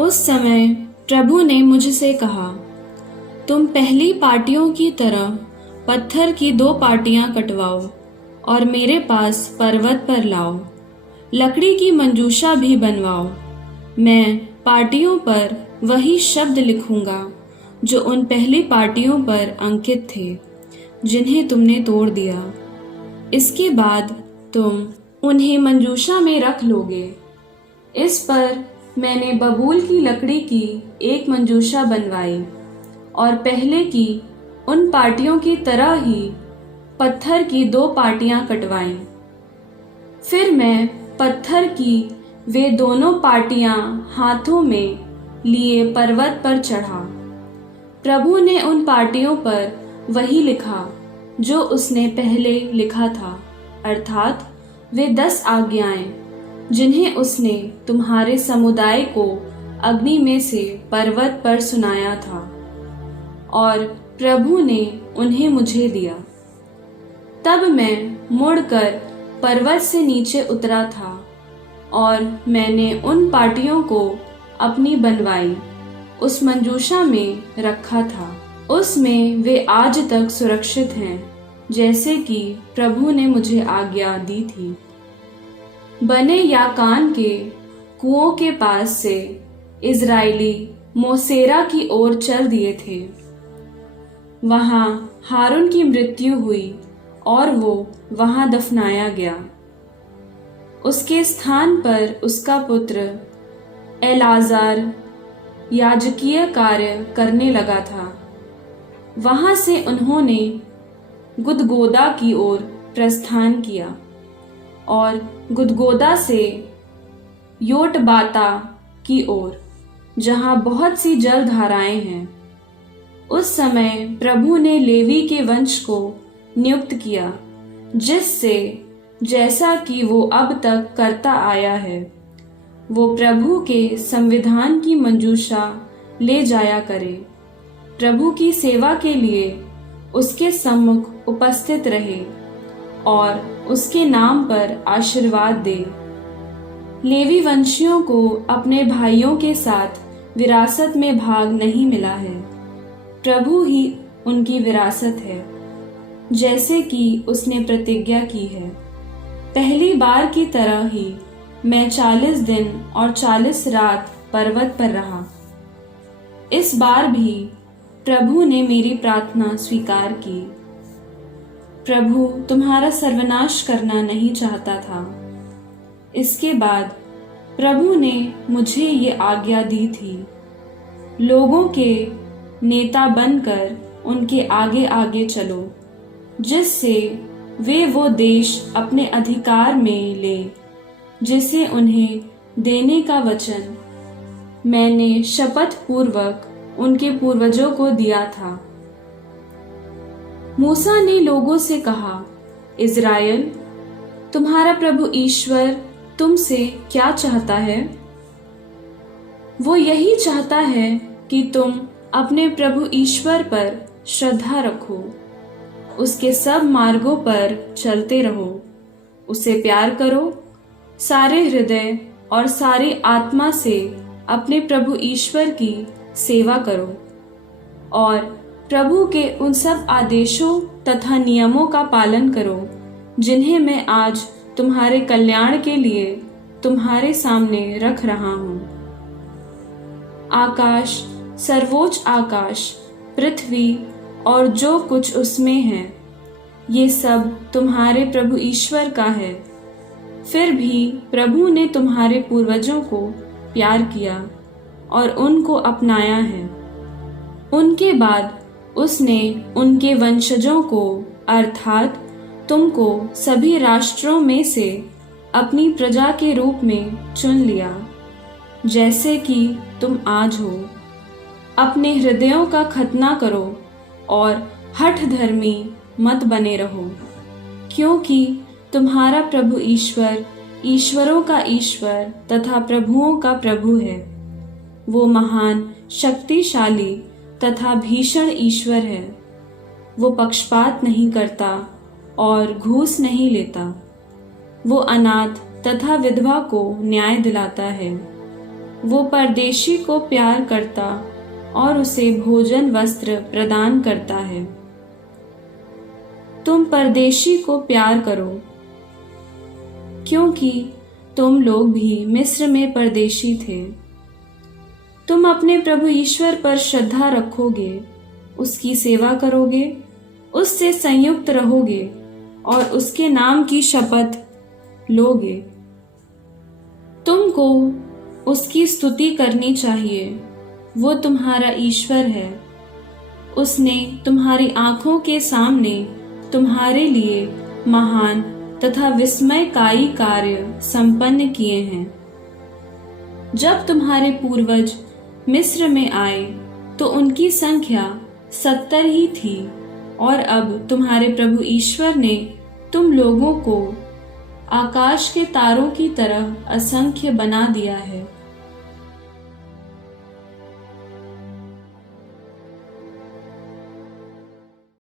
उस समय प्रभु ने मुझसे कहा, तुम पहली पार्टियों की तरह पत्थर की 2 पार्टियां कटवाओ और मेरे पास पर्वत पर लाओ। लकड़ी की मंजूषा भी बनवाओ। मैं पार्टियों पर वही शब्द लिखूंगा जो उन पहली पार्टियों पर अंकित थे, जिन्हें तुमने तोड़ दिया। इसके बाद तुम उन्हें मंजूषा में रख लोगे। इस पर मैंने बबूल की लकड़ी की एक मंजूषा बनवाई और पहले की उन पार्टियों की तरह ही पत्थर की 2 पार्टियां कटवाईं। फिर मैं पत्थर की वे दोनों पार्टियां हाथों में लिए पर्वत पर चढ़ा। प्रभु ने उन पार्टियों पर वही लिखा जो उसने पहले लिखा था, अर्थात वे 10 आज्ञाएं जिन्हें उसने तुम्हारे समुदाय को अग्नि में से पर्वत पर सुनाया था। और प्रभु ने उन्हें मुझे दिया। तब मैं मुड़कर पर्वत से नीचे उतरा था और मैंने उन पार्टियों को अपनी बनवाई उस मंजूषा में रखा था। उसमें वे आज तक सुरक्षित हैं, जैसे कि प्रभु ने मुझे आज्ञा दी थी। बने याकान के कुओं के पास से इज़राइली मोसेरा की ओर चल दिए थे। वहां हारून की मृत्यु हुई और वो वहां दफनाया गया। उसके स्थान पर उसका पुत्र एलाजार याजकीय कार्य करने लगा था। वहां से उन्होंने गुदगोदा की ओर प्रस्थान किया और गुदगोदा से योटबाता की ओर, जहां बहुत सी जलधाराएं हैं। उस समय प्रभु ने लेवी के वंश को नियुक्त किया, जिससे जैसा कि वो अब तक करता आया है, वो प्रभु के संविधान की मंजूषा ले जाया करे, प्रभु की सेवा के लिए उसके सम्मुख उपस्थित रहे और उसके नाम पर आशीर्वाद दे। लेवी वंशियों को अपने भाइयों के साथ विरासत में भाग नहीं मिला है। प्रभु ही उनकी विरासत है, जैसे कि उसने प्रतिज्ञा की है। पहली बार की तरह ही मैं 40 दिन और 40 रात पर्वत पर रहा। इस बार भी प्रभु ने मेरी प्रार्थना स्वीकार की। प्रभु तुम्हारा सर्वनाश करना नहीं चाहता था। इसके बाद प्रभु ने मुझे ये आज्ञा दी थी, लोगों के नेता बनकर उनके आगे आगे चलो, जिससे वे वो देश अपने अधिकार में ले जिसे उन्हें देने का वचन मैंने शपथ पूर्वक उनके पूर्वजों को दिया था। मूसा ने लोगों से कहा, इज़राइल, तुम्हारा प्रभु ईश्वर तुमसे क्या चाहता है? वो यही चाहता है कि तुम अपने प्रभु ईश्वर पर श्रद्धा रखो, उसके सब मार्गों पर चलते रहो, उसे प्यार करो, सारे हृदय और सारी आत्मा से अपने प्रभु ईश्वर की सेवा करो और प्रभु के उन सब आदेशों तथा नियमों का पालन करो जिन्हें मैं आज तुम्हारे कल्याण के लिए तुम्हारे सामने रख रहा हूँ। आकाश, सर्वोच्च आकाश, पृथ्वी और जो कुछ उसमें है, ये सब तुम्हारे प्रभु ईश्वर का है। फिर भी प्रभु ने तुम्हारे पूर्वजों को प्यार किया और उनको अपनाया है। उनके बाद उसने उनके वंशजों को अर्थात तुमको सभी राष्ट्रों में से अपनी प्रजा के रूप में चुन लिया, जैसे कि तुम आज हो। अपने हृदयों का खतना करो और हठ धर्मी मत बने रहो, क्योंकि तुम्हारा प्रभु ईश्वर ईश्वरों का ईश्वर तथा प्रभुओं का प्रभु है। वो महान, शक्तिशाली तथा भीषण ईश्वर है। वो पक्षपात नहीं करता और घूस नहीं लेता। वो अनाथ तथा विधवा को न्याय दिलाता है। वो परदेशी को प्यार करता और उसे भोजन वस्त्र प्रदान करता है। तुम परदेशी को प्यार करो, क्योंकि तुम लोग भी मिस्र में परदेशी थे। तुम अपने प्रभु ईश्वर पर श्रद्धा रखोगे, उसकी सेवा करोगे, उससे संयुक्त रहोगे और उसके नाम की शपथ लोगे। तुमको उसकी स्तुति करनी चाहिए, वो तुम्हारा ईश्वर है। उसने तुम्हारी आंखों के सामने तुम्हारे लिए महान तथा विस्मयकारी कार्य संपन्न किए हैं। जब तुम्हारे पूर्वज मिस्र में आए तो उनकी संख्या 70 ही थी, और अब तुम्हारे प्रभु ईश्वर ने तुम लोगों को आकाश के तारों की तरह असंख्य बना दिया है।